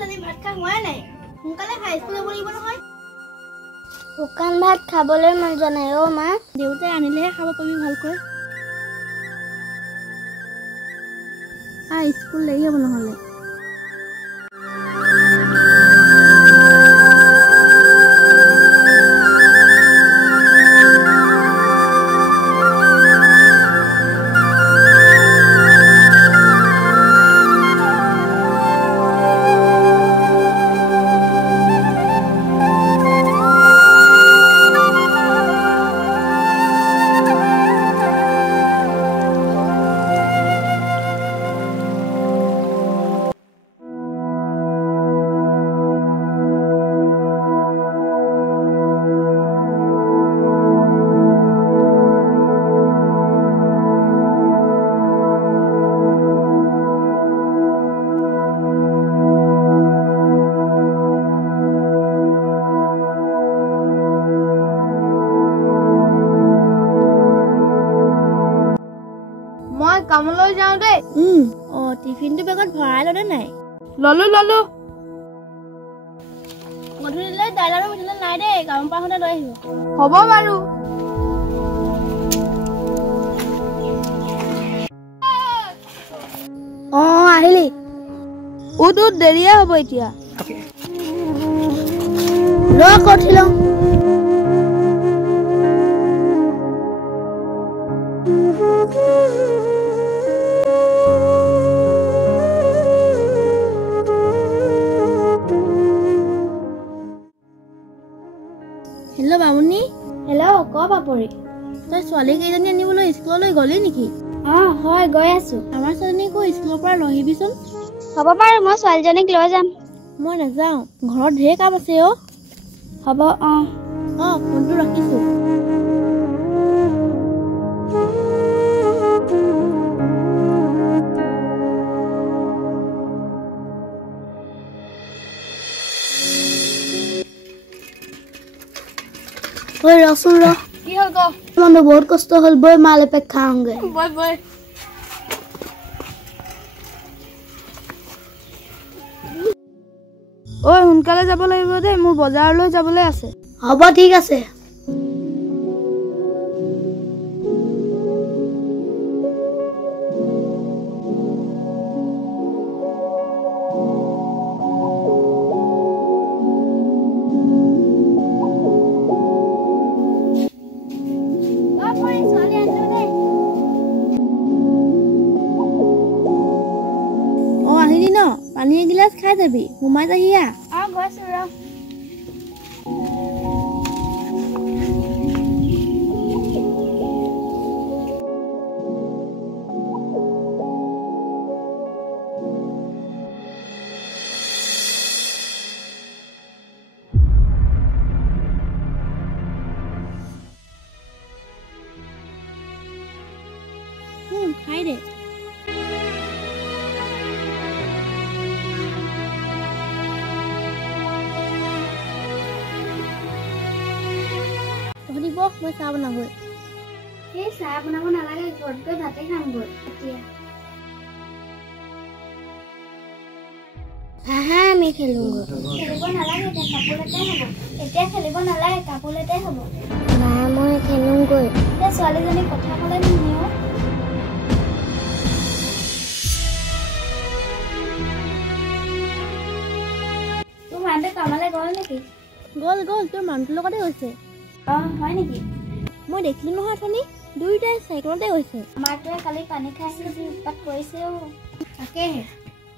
জানি ভাত খা হোৱা নাই সোনকালে খাই স্কুল যাব লাগিব নহয় শুকান ভাত খাবলৈ মন যোৱা নাই অ মা দেউতাই আনিলেহে খাব পাবি ভালকৈ স্কুল দেৰি হ'ব নহ'লে কামলৈ যাওঁ দেই টিফিনটো বেগত ভৰাই ল'লে নাই ললো গধূলিলৈ দাইল আৰু মিঠাই নাই দেই কামৰ পৰা আহোঁতে লৈ আহিব হ'ব বাৰু আহিলি তোৰ দেৰিয়ে হ'ব এতিয়া কঠি লওঁ হেল্ল' বামুনি হেল্ল' ক বাপৰি তই ছোৱালী কেইজনী আনিবলৈ স্কুললৈ গলি নেকি হয় গৈ আছো আমাৰ ছোৱালীজনীকো স্কুলৰ পৰা লৈ আহিবিচোন হ'ব বাৰু মই ছোৱালীজনীক লৈ যাম মই নাযাওঁ ঘৰত ঢেৰ কাম আছে হ'ব ফোনটো ৰাখিছো ৰচোন কি হ'ল ক মানুহ বহুত কষ্ট হ'ল বৈ মালে পেক খাওঁগে বৈ সোনকালে যাব লাগিব দেই মোৰ বজাৰলৈ যাবলৈ আছে হ'ব ঠিক আছে আহিলি ন পানী এগিলাচ খাই যাবি সোমাই যাহিয়া গৈছো খাই দে মই চাহ বনাবই চাহ বনাব নালাগে ঘৰত গৈ ভাতে খামগৈ আমি খেলিব নালাগে এতিয়া খেলিব নালাগে কাপোৰতে হ'ব মই খেলোগৈ ছোৱালীজনী কথা ক'লে নিনিও তোৰ মানুহটো কামলৈ গ'ল নেকি গ'ল তোৰ মানুহটোৰ লগতে গৈছে হয় নেকি মই দেখিলো নহয় অথনি দুয়োটাই চাইকেলতে গৈছে আমাৰটোৱে কালি পানী খাই উৎপাত কৰিছে তাকেহে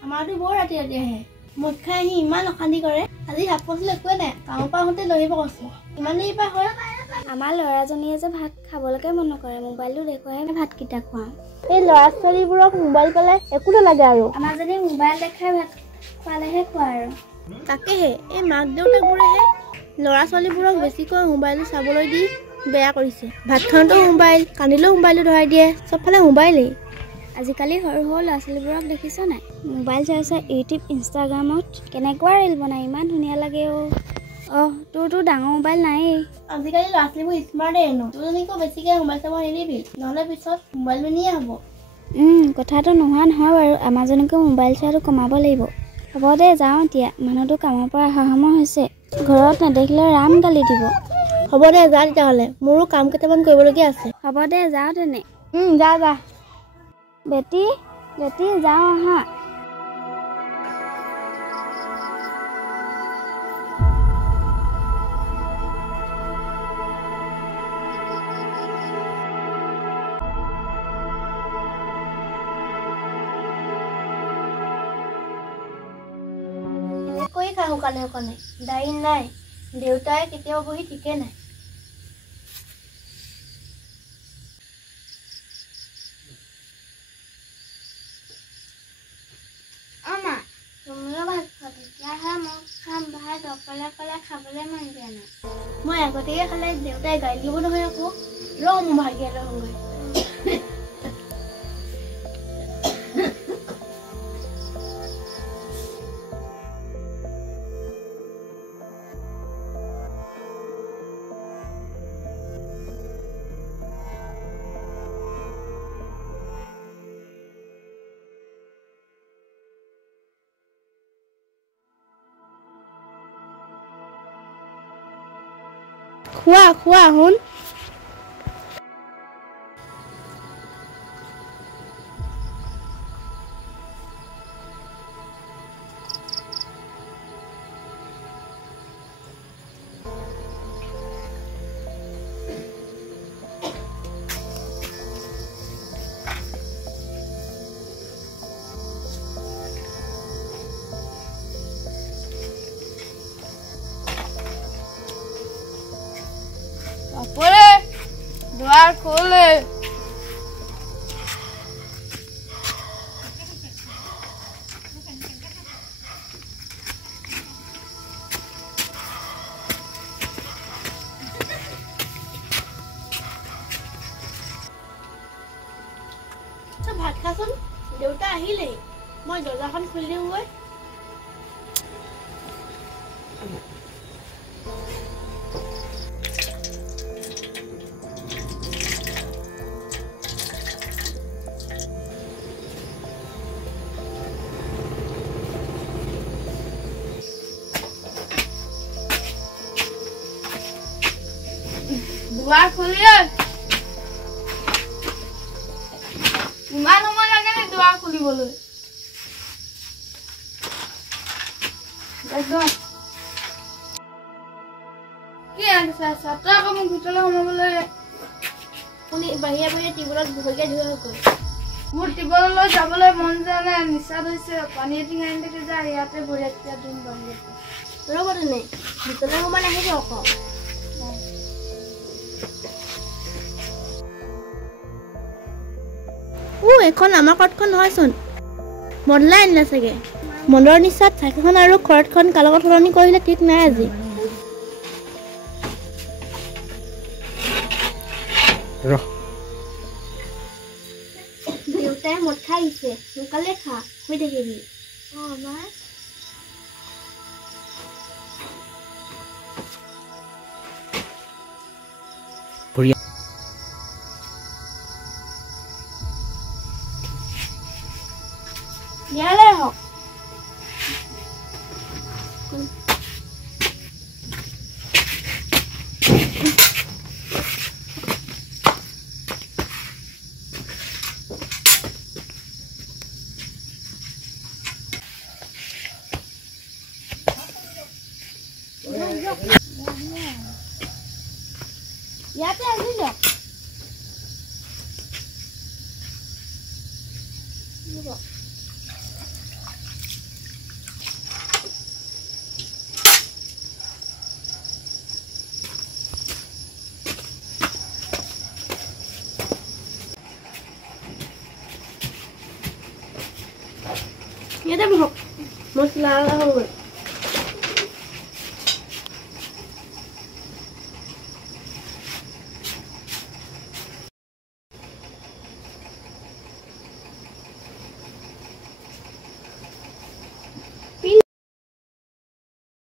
আমাৰতো বৰ ৰাতি আহে মদ খাই আহি ইমান অশান্তি কৰে আজি শাক পাচলি একোৱে নাই কামৰ পৰা আহোঁতে লৈ আহিব কৈছে ইমান দেৰি পৰা হয় আমাৰ ল'ৰাজনীয়ে যে ভাত খাবলৈকে মন নকৰে মোবাইলটো দেখুৱাইহে ভাতকেইটা খুৱাওঁ এই ল'ৰা ছোৱালীবোৰক মোবাইল পালে একো নালাগে আৰু আমাৰ যদি মোবাইল দেখাই ভাত খোৱালেহে খোৱা আৰু তাকেহে এই মাক দেউতাকবোৰেহে ল'ৰা ছোৱালীবোৰক বেছিকৈ মোবাইল চাবলৈ দি বেয়া কৰিছে ভাত খাওঁতেও মোবাইল কান্দিলেও মোবাইলটো ধৰাই দিয়ে চবফালে মোবাইলেই আজিকালি সৰু সৰু ল'ৰা ছোৱালীবোৰক দেখিছ নাই মোবাইল চাই ইউটিউব ইনষ্টাগ্ৰামত কেনেকুৱা ৰিল বনাই ইমান ধুনীয়া লাগে তোৰতো ডাঙৰ মোবাইল নায়েই আজিকালি ল'ৰা ছোৱালীবোৰ স্মাৰ্টেই তোৰজনীকো বেছিকৈ মোবাইল চাব নিদিবি নহ'লে পিছত মোবাইল বেনিয়ে হ'ব কথাটো নোহোৱা নহয় বাৰু আমাৰজনীকো মোবাইল চোৱাটো কমাব লাগিব হ'ব দে যাওঁ এতিয়া মানুহটো কামৰ পৰা অহা সময় হৈছে ঘৰত নেদেখিলে ৰাম গালি দিব হ'ব দে যা তেতিয়াহ'লে মোৰো কাম কেইটামান কৰিবলগীয়া আছে হ'ব দে যাওঁ তেনে যা যা বেটি যাওঁ আহা কৈ খা শুকানে দাই নাই দেউতাই কেতিয়াও বহি ঠিকে নাই আমা তুমিও ভাত খোৱা তেতিয়াহে মই খাম ভাত অকলে খাবলৈ মন যোৱা নাই মই আগতেই খালে দেউতাই গালি দিব নহয় আকৌ ৰ মোৰ ভাগিয়া ৰহংগৈ খোৱা শুন Apure, द्वार खोले। भात खासोन देउता आहिले मैं दरजाखन खुली दिउगৈ द्वार खोलिए इमान समय लगे नी द्वार खुलिबोले एकदम কি আছে ছাত্র কম ভিতরে সোমাবলে উনি বাহিয়া বাহিয়া টিবলত বহিয়া ধুই হৈ গ'ল মোৰ টিবললৈ যাবলৈ মন যোৱা নাই নিচা হৈছে পানী এটিং আনি থাকে যা ইয়াতে বহিয়া তেতিয়া দিন বাহিয়া ৰ'ব তেনে ভিতৰলৈ সোমাই আহিব আকৌ এখন আমাৰ কৰ্টখন নহয়চোন মডলাই আনিলে চাগে মন্দৰ নিচাত চাইকেলখন আৰু কৰ্টখন কালগত সলনি কৰিলে ঠিক নাই আজি দেউতাই মদ খাই আহিছে সোনকালে খা হৈ থাকিবি আমাৰ ইয়ালে হওক ইয়াতে আহি যাওক ইয়াতে বহক মছলা হ'ল